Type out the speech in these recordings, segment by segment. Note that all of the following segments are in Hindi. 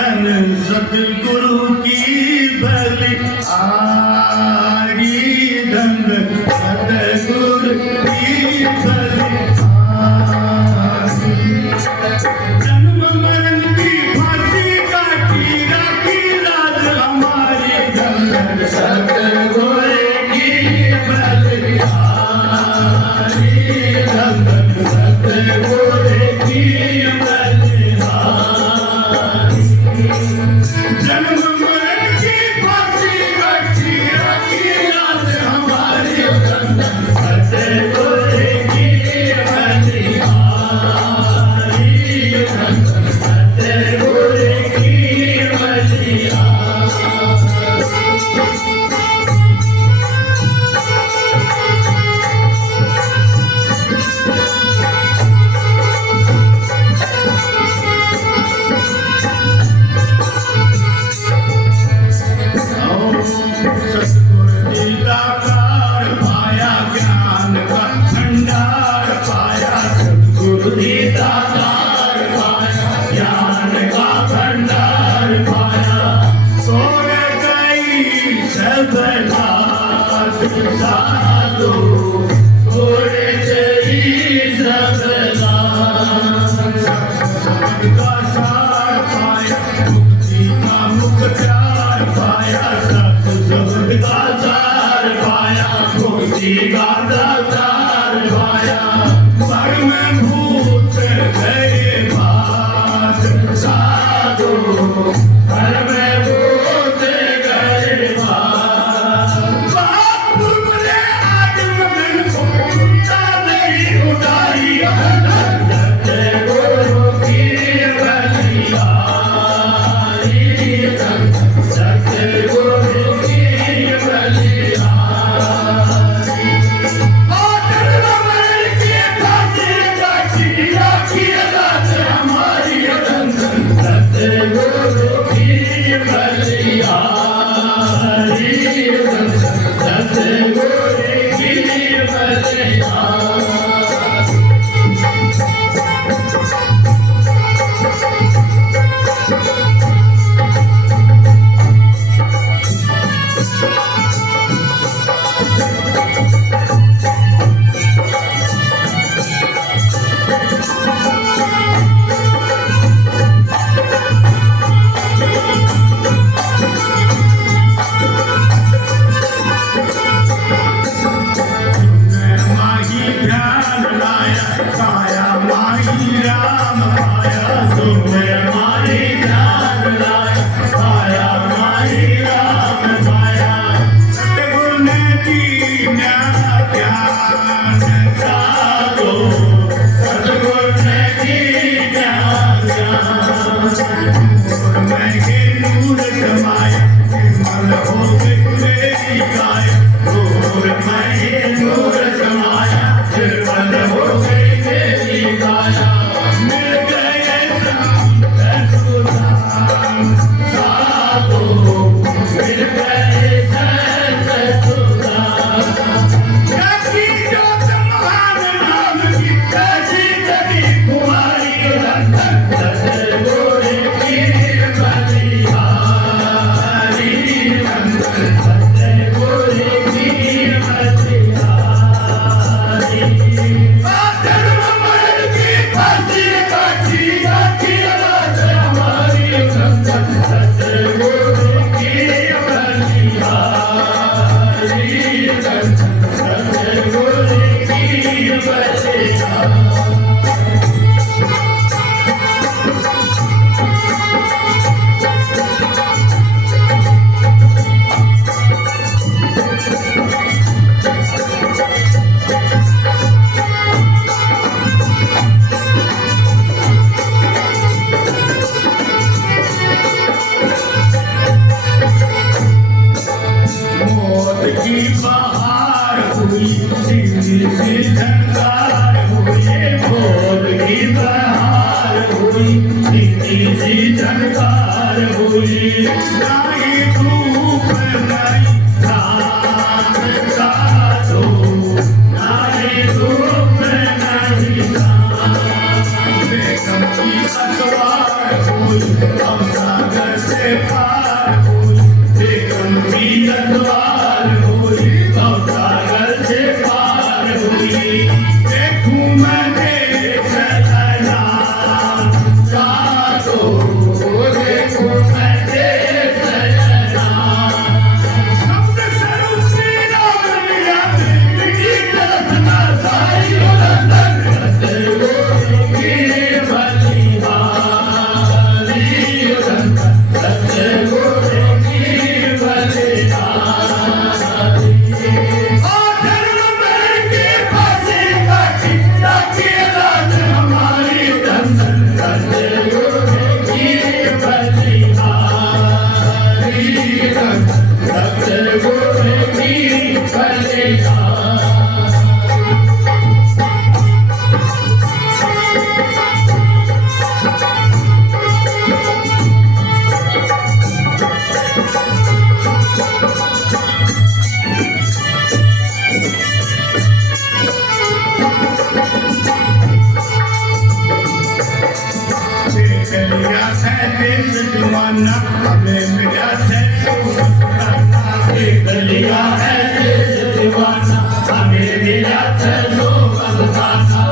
साधन सतगुरु की भली आरी धन सतगुरु की भली आरी जन्म मरण की फांसी काटी राखी लाज हमारी धन सतगुरु की भली आरी धन सतगुरु की भली आरी जन्म मरण की फांसी काटी राखी लाज हमारी धन सतगुरु की भली आरी धन सतगुरु की भली सतगुरु दीदाकार पाया ज्ञान का भंडार पाया सतगुरु दीदाकार पाया ज्ञान का भंडार पाया तोड़ गई सब लाज साधु तोड़ गई सब लाज का सार पाया मुक्ति का मुख्तार पाया सतगुरु का सार पाया मुक्ति का दातार पाया पर में भूत गए बात साधु पर में भूत गए बात बोले आदम में उठा नहीं उठाई सतगुरु की भली आरी सतगुरु की भली आरी जन्म मरण की फांसी काटी राखी लाज हमारी धन सतगुरु की भली आरी सतगुरु की भली आरी माही ध्यान लाया पाया माही राम पाया सुने माही ध्यान लाया पाया माही राम पाया सतगुरु ने दीना ज्ञान साधो सतगुरु ने दीना ज्ञान मैं के नूर समाया निर्मल हो गई काया नूर मैं नूर समाया निर्मल हो गई मेरी काया मिल गए संत सुधाम साधु मिल गए संत सुधाम जगी जोत महान नाम की कैसी कभी कुमारी धन सतगुरु की भली आरी धन सतगुरु की भली आरी जन्म मरण की फांसी काटी राखी लाज हमारी धन सतगुरु की भली आरी धन सतगुरु की भली आरी मौत की बहार हुई सिंधी से झनकार हुई मौत की बहार हुई सिंधी से झनकार हुई नाई धूप नहीं छाँव का दो नाई धूप नहीं छाँव बेगम की असवार हुई से पार हुई, विक्रम की तलवार हुई, भवसागर से पार हुई। देखूं मैं देश लहरा साधो, देखूं मैं देश लहरा। शब्द स्वरूप श्री राम लिया, विधि दर्शन साई उलंघन, सतगुरु की बलिहारी उलंघन, सतगुरु की बलिहारी। जमाना हमें मिला है सुहाना, देख लिया है देश दीवाना, हमें मिला है सुहाना।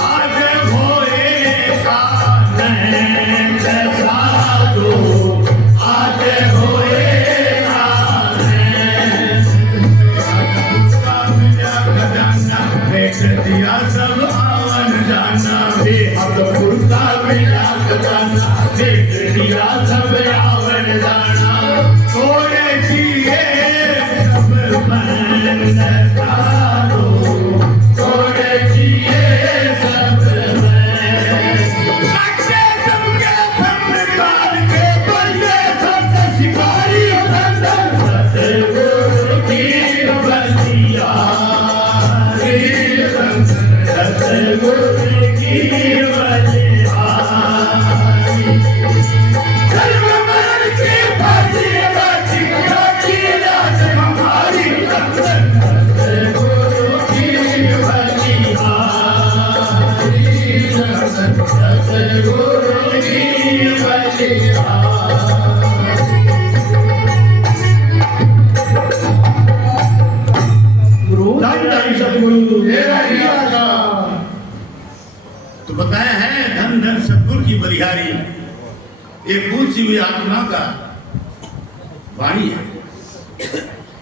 आज होएगा नैन साधो, आज होएगा नैन। मिला खजाना, देख दिया सब आवन जाना, बेहदपुर का मिला खजाना, देख दिया सब आवन जाना। थोड़े जिए सब बंद साधो, थोड़े जिए सब बच्चे सबके फन काल के बल्ले सब शिकारी बंदर, सतगुरु की बलिहारी, सतगुरु की बलिहारी। तो बताया है धन धन सतगुरु की बलिहारी, एक पूछी हुई आत्मा का वाणी है।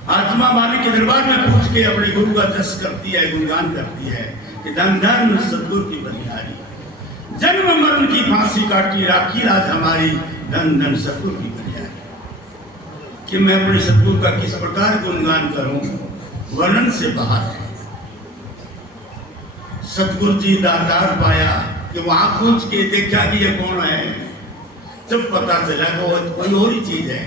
आत्मा वाणी के दरबार में पूछ के अपने गुरु का जस करती है, गुणगान करती है कि धन धन सतगुरु की बलिहारी, जन्म मरण की फांसी काटी राखी राज हमारी, धन धन सतगुरु की बलिहारी। कि मैं अपने सतगुरु का किस प्रकार गुणगान करूं, वर्णन से बाहर है। सतगुरु जी दातार पाया कि वहां पूछ के देखा कि ये कौन है, जब पता चला कि वो कोई और ही चीज है।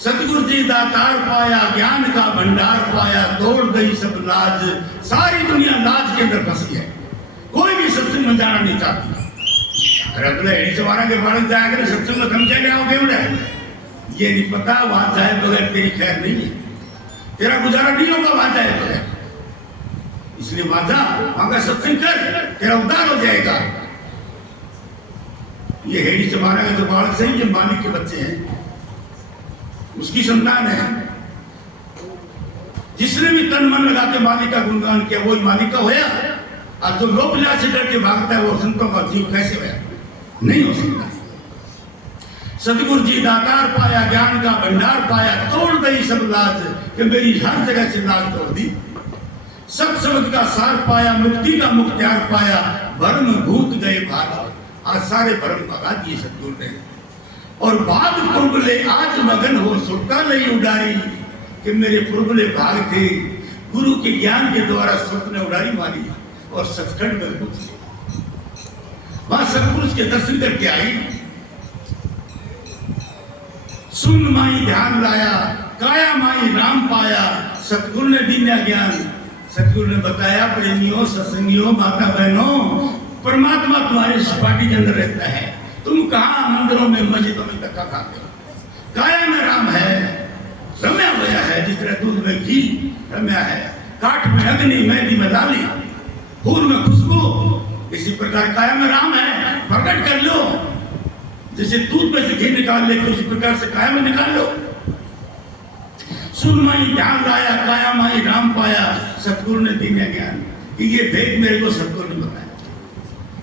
सतगुरु जी दातार पाया, ज्ञान का भंडार पाया, तोड़ गई सब लाज, सारी दुनिया लाज के अंदर फंसी है, कोई भी सत्संग में जाना नहीं चाहती। अरे अगले हेड़ी चवारा के बारे जाएगा सत्संग में थम चले आओगे, ये नहीं पता वहां जाए बगैर तेरी खैर नहीं है, तेरा गुजारा नहीं होगा वहां जाए बगैर। इसलिए वहां जा, वहां का सत्संग कर, तेरा उद्धार हो जाएगा। ये हेड़ी चमारा का जो बालक से ये मालिक के बच्चे हैं, उसकी संतान है। जिसने भी तन मन लगा के मालिक का गुणगान किया वही मालिक का होया। अब जो लोक लाज से डर के भागता है वो संतों का जीव कैसे होया? नहीं हो सकता। सतगुरु जी दातार पाया, ज्ञान का भंडार पाया, तोड़ गई सब लाज, कि मेरी हर जगह से लाज तोड़ दी। सब शब्द का सार पाया, मुक्ति का मुख्तियार पाया, भरम भूत गए भाग, आज सारे भरम भगा दिए सतगुरु ने। और भाग पुरबले आज मगन हो, सुरता नहीं उडारी, कि मेरे पुरबले भाग थे, गुरु के ज्ञान के द्वारा सुरत ने उडारी मारी और सचखंड में पहुंची। वहां सतपुरुष के दर्शन करके आई, सुन माई ध्यान लाया, काया माई राम पाया, सतगुरु ने दीन्या ज्ञान। सतगुरु ने बताया, प्रेमियों सत्संगियों माता बहनों, परमात्मा तुम्हारे सपाटी के अंदर रहता है, तुम कहाँ मंदिरों में मस्जिदों में धक्का खाते हो। काया में राम है, रम्या हुआ है, जिस तरह दूध में घी रम्या है, काठ में अग्नि, मेहंदी में डाली, फूल में खुशबू, इसी प्रकार काया में राम है, प्रकट कर लो। जैसे दूध में से घी निकाल लेते उसी प्रकार से काया में निकाल लो। सुन माई ध्यान लाया, काया माई राम पाया। सतगुरु ने दिया ज्ञान कि ये भेद मेरे को सतगुरु ने बताया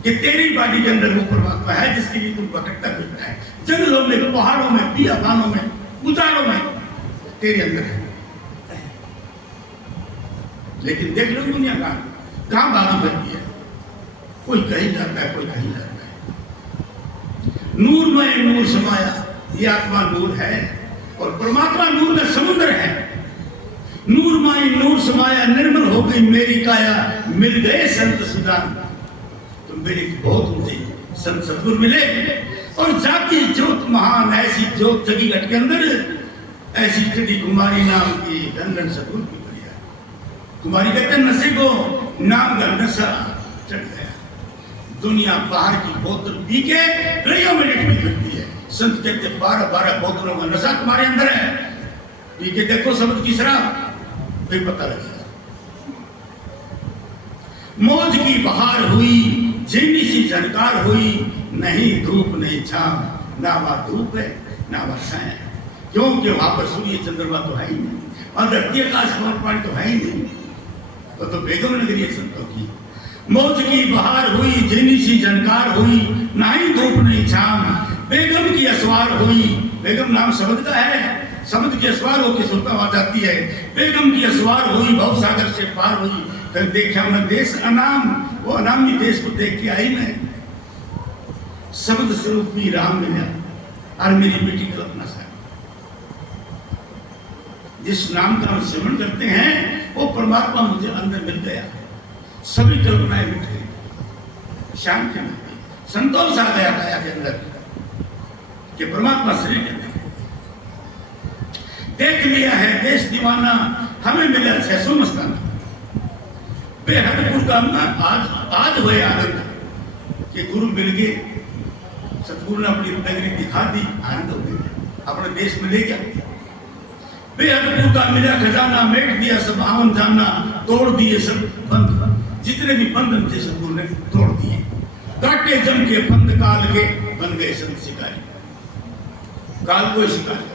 कि तेरी बॉडी के अंदर वो परमात्मा है जिसके लिए तुम भटकता फिरता है, जंगलों में, पहाड़ों में, बियाबानों में, उजालों में, तेरे अंदर है। लेकिन देख लो दुनिया कहां भागी फिरती है, कोई कहीं जाता है, कोई कहीं जाता है। नूर में नूर समाया, ये आत्मा नूर है और परमात्मा नूर में समुद्र है। नूर माई नूर समाया, निर्मल हो गई मेरी काया, मिल गए संत सुदान। तो मेरी बहुत ऊंची संत सतगुरु मिले और जाती ज्योत महान, ऐसी ज्योत जगी घट के अंदर, ऐसी चढ़ी कुमारी नाम की धन सतगुरु की बढ़िया। कुमारी कहते नशे को नाम का नशा चढ़ गया। दुनिया बाहर की बोतल पी के रैयों में लिटती फिरती है। संत कहते 12-12 बोतलों का नशा तुम्हारे अंदर है, पी के देखो शब्द की शराब, फिर पता लगेगा। मौज की बहार हुई, झीनी सी झनकार हुई, नहीं धूप नहीं छांव, ना वहां धूप है ना वहां छाया है। क्योंकि वहां पर सूर्य चंद्रमा तो है ही नहीं, और धरती आकाश पानी तो है ही नहीं। तो बेगम नगरी है संतों की। मौज की बहार हुई, झीनी सी झनकार हुई, ना ही धूप नहीं छांव, बेगम की असवार हुई। बेगम नाम शब्द का है, शब्द की असवार होकर सुल्तान आ जाती है। बेगम की असवार हुई, भव सागर से पार हुई। फिर देखा मैं देश अनाम, वो अनामी देश को देख के आई मैं। शब्द स्वरूपी राम मिला और मेरी बेटी कल्पना साहब। जिस नाम का हम सिमरण करते हैं वो परमात्मा मुझे अंदर मिल गया, सभी कल्पनाएं मिट गई, शांति मिल गई, संतोष आ गया काया के अंदर कि परमात्मा शरीर के अंदर। देख लिया है देश दीवाना, हमें मिला 600 मस्ताना। बेहदपुर का आज हुए आनंद कि गुरु मिल गए, सतगुरु ने अपनी नगरी दिखा दी, आनंद हो गया, अपने देश में ले गया। बेहदपुर का मिला खजाना, मेट दिया सब आवन जाना, तोड़ दिए सब बंद, जितने भी बंधन थे सतगुरु ने तोड़ दिए। काटे जम के फंद काल के, बन गए संत शिकारी, काल को शिकारी।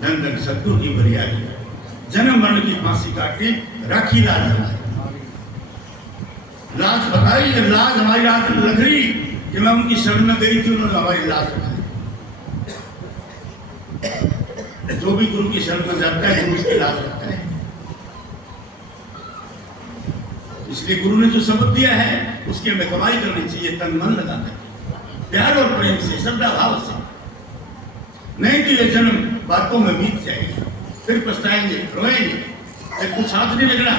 धन धन सतगुरु की बरियारी, जन्म मरण की फांसी काटी, राखी लाज हमारी। लाज बताई, लाज हमारी लाज लग रही कि मैं उनकी शरण में गई थी, उन्होंने हमारी लाज बताई। जो भी गुरु की शरण में जाता है गुरु उसकी लाज रखता है। इसलिए गुरु ने जो शब्द दिया है उसकी हमें कमाई करनी चाहिए, तन मन लगाकर, प्यार और प्रेम से, श्रद्धा भाव से। नहीं तो ये जन्म बातों में बीत जाएगा, फिर पछताएंगे, रोएंगे, कुछ हाथ नहीं लगना।